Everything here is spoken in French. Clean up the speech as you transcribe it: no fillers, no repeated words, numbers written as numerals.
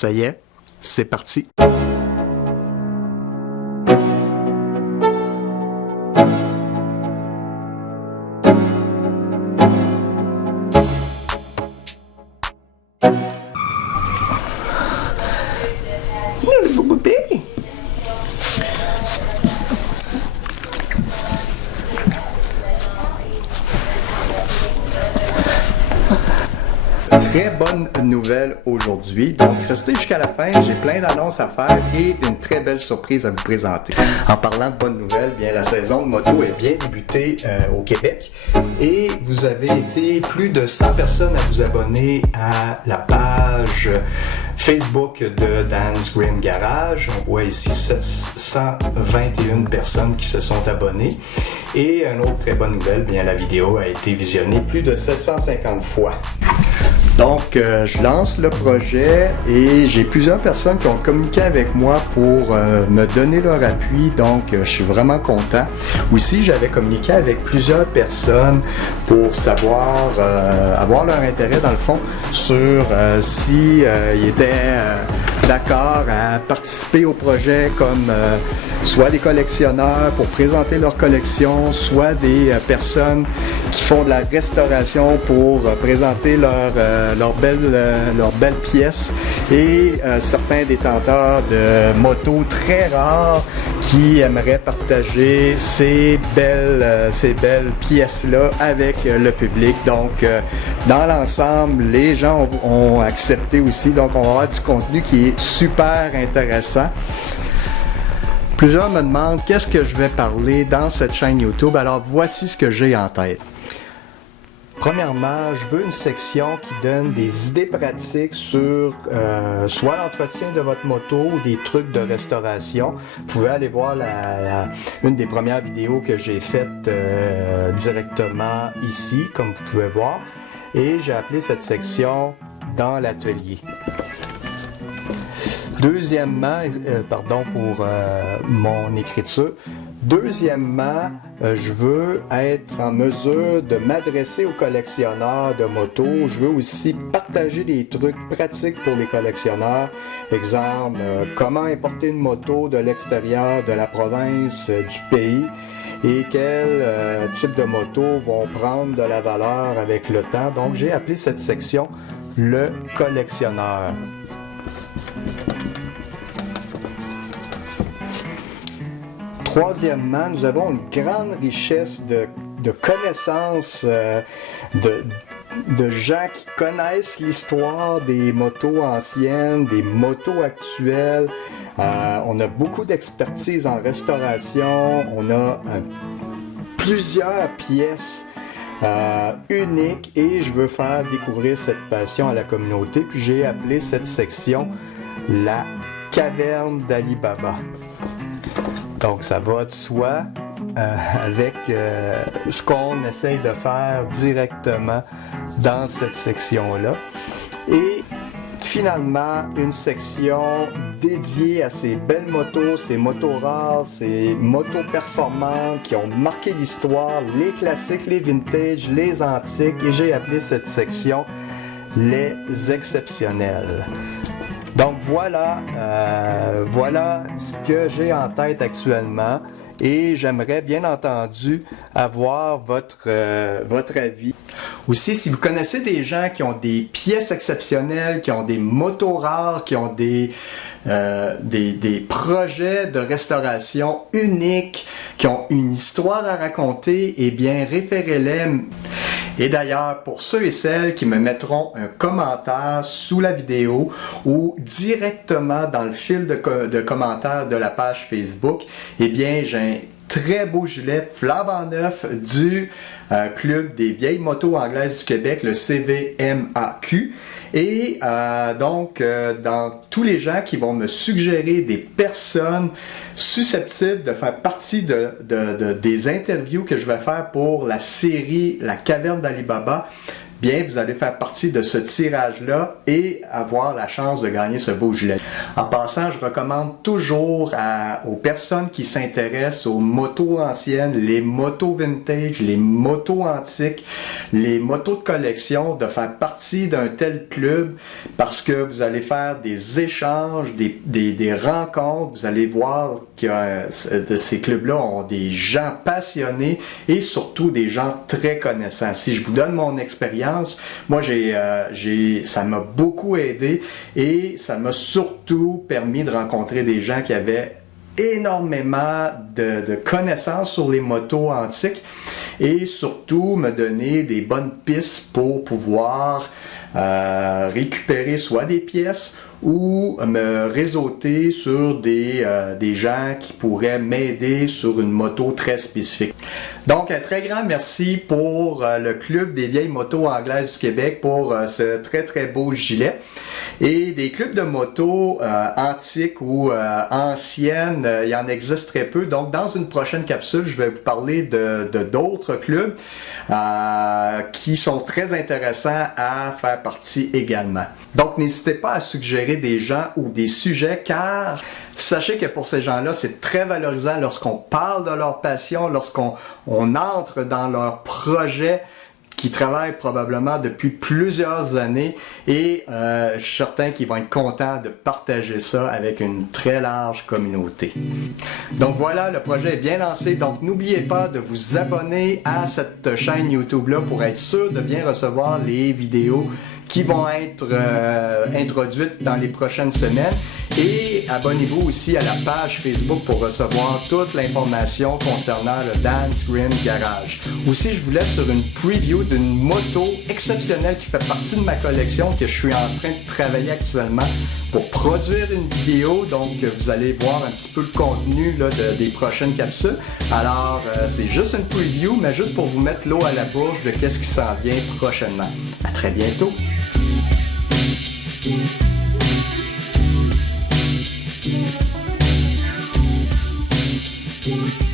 Ça y est, c'est parti. Nouveau bébé. Très bonne nouvelle aujourd'hui. Donc, restez jusqu'à la fin. J'ai plein d'annonces à faire et une très belle surprise à vous présenter. En parlant de bonnes nouvelles, bien, la saison de moto est bien débutée au Québec et vous avez été plus de 100 personnes à vous abonner à la page Facebook de Dan's Grim Garage. On voit ici 721 personnes qui se sont abonnées. Et une autre très bonne nouvelle, bien, la vidéo a été visionnée plus de 750 fois. Donc, je lance le projet et j'ai plusieurs personnes qui ont communiqué avec moi pour me donner leur appui. Donc, je suis vraiment content. Aussi, j'avais communiqué avec plusieurs personnes pour savoir, avoir leur intérêt dans le fond sur si ils étaient d'accord à participer au projet comme soit des collectionneurs pour présenter leur collection, soit des personnes qui font de la restauration pour présenter leurs belles pièces et certains détenteurs de motos très rares qui aimeraient partager ces belles pièces-là avec le public. Donc, dans l'ensemble, les gens ont accepté aussi. Donc, on va avoir du contenu qui est super intéressant. Plusieurs me demandent qu'est-ce que je vais parler dans cette chaîne YouTube. Alors, voici ce que j'ai en tête. Premièrement, je veux une section qui donne des idées pratiques sur soit l'entretien de votre moto ou des trucs de restauration. Vous pouvez aller voir une des premières vidéos que j'ai faites directement ici, comme vous pouvez voir. Et j'ai appelé cette section « Dans l'atelier ». Deuxièmement, pardon pour mon écriture. Deuxièmement, je veux être en mesure de m'adresser aux collectionneurs de motos. Je veux aussi partager des trucs pratiques pour les collectionneurs. Exemple, comment importer une moto de l'extérieur de la province, du pays. Et quel type de motos vont prendre de la valeur avec le temps. Donc, j'ai appelé cette section « Le collectionneur ». Troisièmement, nous avons une grande richesse de connaissances de gens qui connaissent l'histoire des motos anciennes, des motos actuelles. On a beaucoup d'expertise en restauration. On a plusieurs pièces uniques et je veux faire découvrir cette passion à la communauté. Puis j'ai appelé cette section la caverne d'Ali Baba. Donc, ça va de soi avec ce qu'on essaye de faire directement dans cette section-là. Et finalement, une section dédiée à ces belles motos, ces motos rares, ces motos performantes qui ont marqué l'histoire, les classiques, les vintage, les antiques. Et j'ai appelé cette section « Les exceptionnels ». Donc voilà ce que j'ai en tête actuellement et j'aimerais bien entendu avoir votre avis. Aussi, si vous connaissez des gens qui ont des pièces exceptionnelles, qui ont des motos rares, qui ont des projets de restauration uniques, qui ont une histoire à raconter, eh bien, référez-les. Et d'ailleurs, pour ceux et celles qui me mettront un commentaire sous la vidéo ou directement dans le fil de commentaires de la page Facebook, eh bien, j'ai un très beau gilet flambant neuf du Club des vieilles motos anglaises du Québec, le CVMAQ. Et dans tous les gens qui vont me suggérer des personnes susceptibles de faire partie des interviews que je vais faire pour la série La Caverne d'Ali Baba, bien vous allez faire partie de ce tirage-là et avoir la chance de gagner ce beau gilet. En passant, je recommande toujours aux personnes qui s'intéressent aux motos anciennes, les motos vintage, les motos antiques, les motos de collection, de faire partie d'un tel club parce que vous allez faire des échanges, des rencontres, vous allez voir que ces clubs-là ont des gens passionnés et surtout des gens très connaissants. Si je vous donne mon expérience, moi ça m'a beaucoup aidé et ça m'a surtout permis de rencontrer des gens qui avaient énormément de connaissances sur les motos antiques et surtout me donner des bonnes pistes pour pouvoir récupérer soit des pièces ou me réseauter sur des gens qui pourraient m'aider sur une moto très spécifique. Donc, un très grand merci pour le Club des vieilles motos anglaises du Québec pour ce très très beau gilet. Et des clubs de motos antiques ou anciennes, il y en existe très peu. Donc, dans une prochaine capsule, je vais vous parler de d'autres clubs qui sont très intéressants à faire partie également. Donc, n'hésitez pas à suggérer des gens ou des sujets car sachez que pour ces gens-là, c'est très valorisant lorsqu'on parle de leur passion, lorsqu'on entre dans leur projet qui travaillent probablement depuis plusieurs années et je suis certain qu'ils vont être contents de partager ça avec une très large communauté. Donc voilà, le projet est bien lancé, donc n'oubliez pas de vous abonner à cette chaîne YouTube-là pour être sûr de bien recevoir les vidéos qui vont être introduites dans les prochaines semaines. Et abonnez-vous aussi à la page Facebook pour recevoir toute l'information concernant le Dan's Green Garage. Aussi, je vous laisse sur une preview d'une moto exceptionnelle qui fait partie de ma collection que je suis en train de travailler actuellement pour produire une vidéo. Donc, vous allez voir un petit peu le contenu là, des prochaines capsules. Alors, c'est juste une preview, mais juste pour vous mettre l'eau à la bouche de qu'est-ce qui s'en vient prochainement. À très bientôt! Thank you.